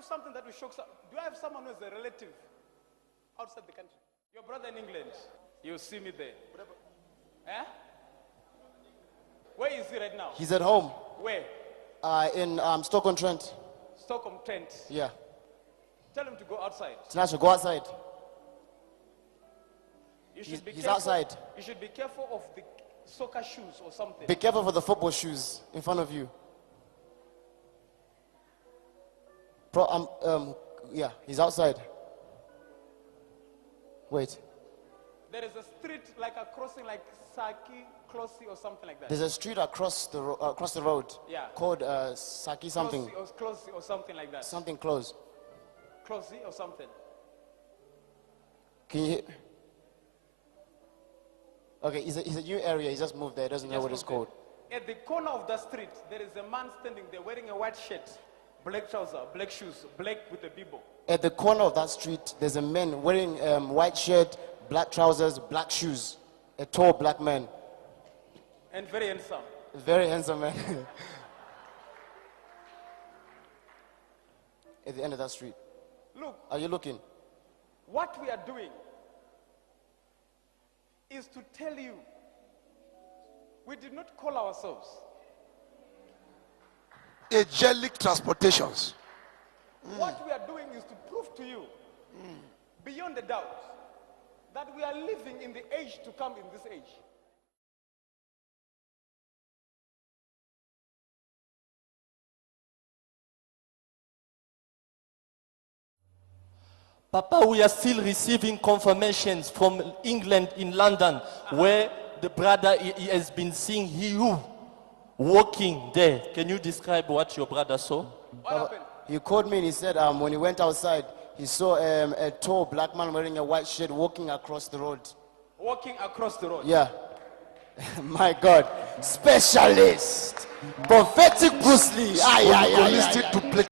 do something that will shock some. Do I have someone who is a relative outside the country? Your brother in England. You'll see me there. Eh? Where is he right now? He's at home. Where? In Stoke-on-Trent. Stoke-on-Trent. Yeah. Tell him to go outside. Tinashe, go outside. You should be He's careful. outside. You should be careful of the soccer shoes or something. Be careful for the football shoes in front of you. Yeah, he's outside. Wait. There is a street like a crossing like Saki, Closey or something like that. There's a street across the road. Yeah. Called Saki something. Closey or something like that. Something close. Closey or something. Can you? Okay, it's a new area. He just moved there. He doesn't know what it's called. At the corner of the street, there is a man standing there wearing a white shirt, black trouser, black shoes, black with a bibble. At the corner of that street, there's a man wearing white shirt, black trousers, black shoes. A tall black man. And very handsome. Very handsome man. At the end of that street. Look. Are you looking? What we are doing is to tell you we did not call ourselves angelic transportations. What we are doing is to prove to you beyond a doubt that we are living in the age to come in this age. Papa, we are still receiving confirmations from England in London, where the brother he has been seeing you walking there. Can you describe what your brother saw? What happened? He called me and he said when he went outside, he saw a tall black man wearing a white shirt walking across the road. Walking across the road? Yeah. My God. Specialist. Prophetic Bruce Lee. To play